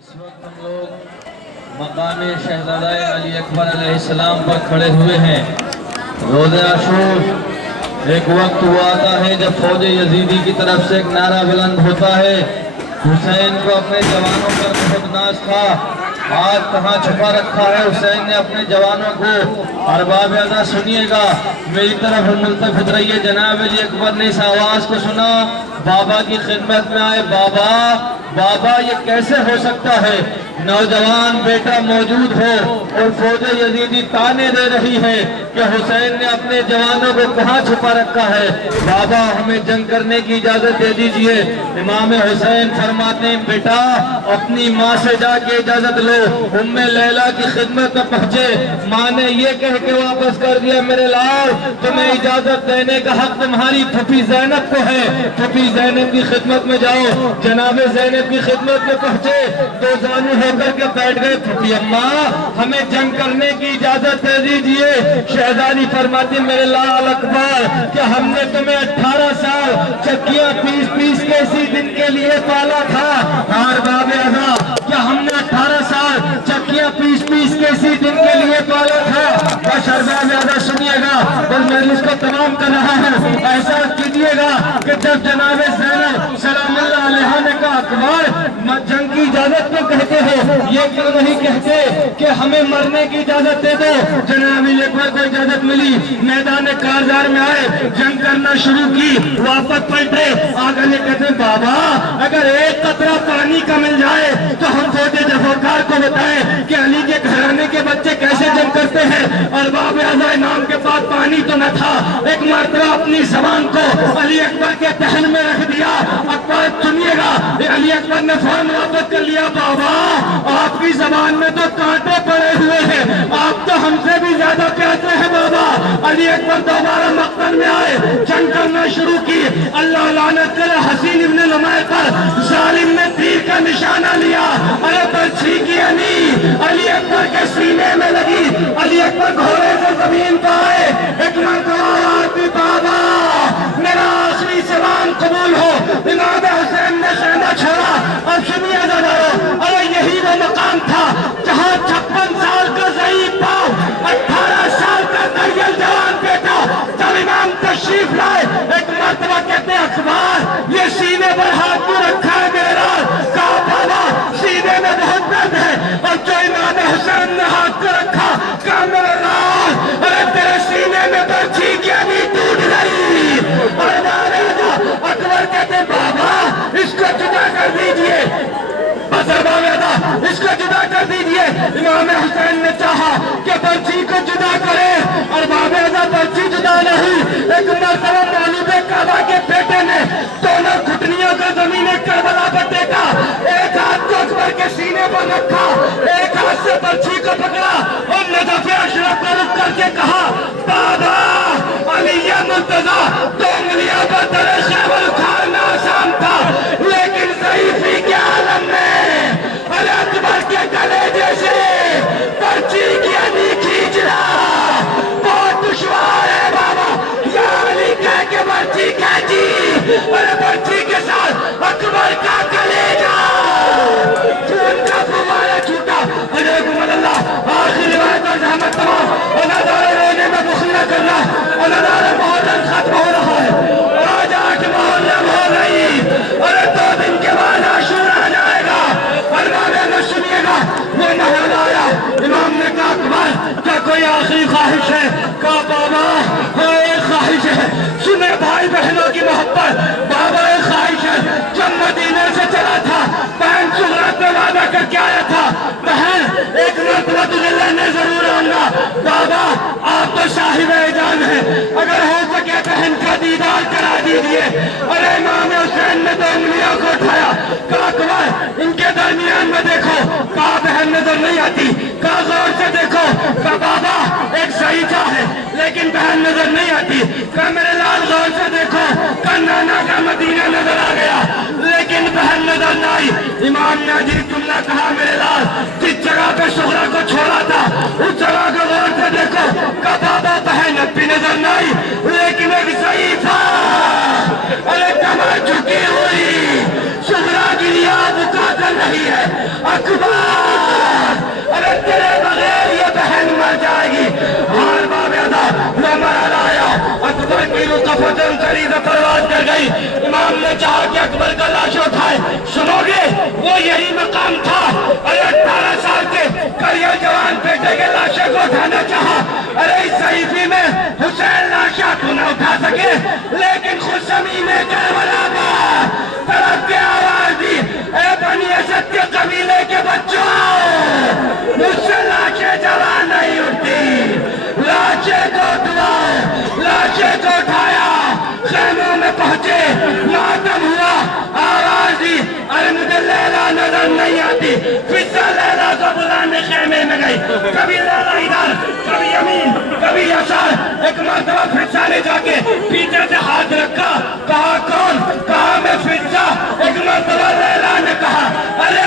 اس وقت ہم لوگ مقام شہزادہ علی اکبر علیہ السلام پر کھڑے ہوئے ہیں۔ روز عاشور ایک وقت وہ آتا ہے جب فوج یزیدی کی طرف سے ایک نعرہ بلند ہوتا ہے، حسین کو اپنے جوانوں پر بہت ناز تھا، آج کہاں چھپا رکھا ہے حسین نے اپنے جوانوں کو۔ ارباب اعضاء سنیے گا، میری طرف ملتفت رہیے۔ جناب علی اکبر نے اس آواز کو سنا، بابا کی خدمت میں آئے۔ بابا یہ کیسے ہو سکتا ہے؟ نوجوان بیٹا موجود ہو اور فوج یزیدی تانے دے رہی ہے کہ حسین نے اپنے جوانوں کو کہاں چھپا رکھا ہے۔ بابا ہمیں جنگ کرنے کی اجازت دے دیجئے۔ امام حسین فرماتے ہیں بیٹا اپنی ماں سے جا کے اجازت لو۔ ام لیلہ کی خدمت میں پہنچے، ماں نے یہ کہہ کے واپس کر دیا میرے لال تمہیں اجازت دینے کا حق تمہاری پھپھی زینب کو ہے، پھپھی زینب کی خدمت میں جاؤ۔ جناب زینب کی خدمت میں پہنچے، دو زانو ہو کر کے بیٹھ گئے۔ پھپھی اماں ہمیں جنگ کرنے کی اجازت دے دیجئے۔ شہزادی فرماتی میرے لال اکبر کہ ہم نے تمہیں 18 سال چکیاں پیس کے اسی دن کے لیے پالا تھا۔ ارباب اعضاء کیا ہم نے 18 سال چکیاں پیس کے اسی دن کے لیے پالا تھا؟ بس ارباب اعضاء سنیے گا، بس مجلس کو تمام کر رہا ہوں۔ احساس کیجئے گا کہ جب جناب زینب سلام اللہ علیہ نے کہا اکبر جنگ کی اجازت تو کہتے ہو، یہ کیوں نہیں کہتے کہ ہمیں مرنے کی اجازت دے دو؟ جناب علی اکبر کو اجازت ملی، میدان کارزار میں آئے، جنگ کرنا شروع کی، واپس پلٹے، آگے کہتے ہیں بابا اگر ایک قطرہ پانی کا مل جائے تو ہم فوج جفاکار کو بتائیں کہ علی کے گھرانے کے بچے کیسے جنگ کرتے ہیں۔ ارباب اعضاء نام کے پاس پانی تو نہ تھا، ایک مرتبہ اپنی زبان کو علی اکبر کے دہن میں رکھ دیا۔ اکبر سنیے گا، علی اکبر نے فوراً واپس کر لیا، بابا آپ کی زبان میں تو کانٹے پڑے ہوئے ہیں، آپ تو ہم سے بھی زیادہ پیاسے ہیں بابا۔ علی اکبر دوبارہ مقتل میں آئے، جنگ کرنا شروع کی۔ اللہ لعنت کرے حسین ابن لمائے پر ظالم نے تیر کا نشانہ لیا، ارے برچھی کی علی اکبر کے سینے میں لگی۔ علی اکبر گھوڑے سے زمین پر آئے، ایک مرتبہ بابا میرا آخری سلام قبول ہو۔ امام حسین نے سینہ چھوڑا اور سنیے ذرا، ارے یہی وہ مقام تھا جہاں 56 سال کا ضعیف پاؤ، 18 سال کا نریل جوان بیٹا جب امام تشریف لائے ایک مرتبہ کہتے ہیں اکبر یہ سینے پر ہاتھ کو رکھا ہے میرے لال۔ کہا بابا سینے میں بہت درد ہے، اور جو امام حسین نے ہاتھ کو رکھا کہا میرے لال ارے تیرے سینے میں برچھی کی علی ٹوٹ گئی۔ اکبر کہتے ہیں بابا اس کو جدا کر دیجئے، بس ارباب اعضاء اس کو جدا کر دیجئے۔ امام حسین نے چاہا کہ برچھی کو جدا کرے، ارباب اعضاء برچھی جدا نہیں۔ ایک مرتبہ مولود کعبہ کے بیٹے نے دونوں گھٹنیوں کو زمین کربلا پر ٹیکا، ایک ہاتھ کو اکبر کے سینے پر رکھا، ایک ہاتھ سے برچھی کو پکڑا اور نجف اشرف کو رک کر کے کہا بابا علی مرتضیٰ تو انگلیاں پر تیرے خیبر اکھاڑنا آسان تھا، لیکن ضعیفی کے عالم میں علی اکبر کے کلیجے سے برچھی کی علی کھینچنا بہت دشوار ہے بابا۔ یا علی کہہ کے برچھی کھینچی، ارے برچھی کے ساتھ اکبر کا کلیجہ خون کا فوارہ چھوٹا۔ علیکم اللہ آخری روایت اور زحمت تمام، ادارے رونے میں بخل نہ کرنا، ادارے محرم ختم ہو رہا ہے، آج 8 محرم ہو گئی، ارے 2 دن کے بعد عاشور آ جائے گا۔ ارباب اعضاء سنیے گا، وہ محل آیا، امام نے کہا اکبر کیا کوئی آخری خواہش ہے؟ کہا بابا ہاں ایک خواہش ہے۔ سنے بھائی بہنوں کی محبت، بابا ایک خواہش ہے، جب مدینہ سے چلا تھا بہن سغرا سے وعدہ کر کے آیا تھا بہن ایک مرتبہ تجھے لینے ضرور آؤں گا۔ بابا آپ تو صاحب اعجاز ہیں، اگر ہو سکے بہن کا دیدار کرا دیجئے۔ ارے امام حسین نے 2 انگلیوں کو اٹھایا، کہا اکبر ان کے درمیان میں دیکھو، کہا بہن نظر نہیں آتی، کہا غور سے دیکھو، کہا بابا ایک ضعیفہ ہے لیکن بہن نظر نہیں آتی، کہا میرے لال غور سے دیکھو، کہا نانا کا مدینہ نظر آ گیا لیکن بہن نظر نہ آئی۔ امام نے عجیب جملہ کہا میرے لال جس جگہ پہ سغرا کو چھوڑا تھا اس جگہ کو غور سے دیکھو، کہا بابا بہن اب بھی نظر نہ آئی لیکن ایک ضعیفہ ارے کمر جھکی ہوئی سغرا گریا بکا کر رہی ہے. اکبر ارے تیرے بغیر یہ بہن مر جائے گی. ہار بابیدہ نمر آیا. اکبر کی رقفتن قریب پرواز کر گئی. امام نے چاہا کہ اکبر کا لاش اٹھائے. سنو گے وہ یہی مقام تھا. ارے 18 سال کے کریہ جوان بیٹے کے لاشے کو اٹھانا چاہا. ارے اس صحیفی میں حسین لاشا کو نہ اٹھا سکے لیکن خود زمین میں کربلا کا طرف کے آواز دی. اے بنی اسد کے قبیلے کے بچوں مجھ سے لاشیں جوان نہیں اٹھتی. لاشیں کو اٹھواؤ. لاشیں کو اٹھایا. خیموں میں پہنچے. ماتم ہوا. آواز دی. ارے مجھے لیلا نظر نہیں آتی. فضہ لیلا کو بلانے خیمے میں گئی. کبھی لیلا ادھر کبھی یمین کبھی یسار. ایک مرتبہ فضہ نے جا کے پیچھے سے ہاتھ رکھا. کہا کون؟ کہا میں فضہ. ایک مرتبہ لیلا نے کہا ارے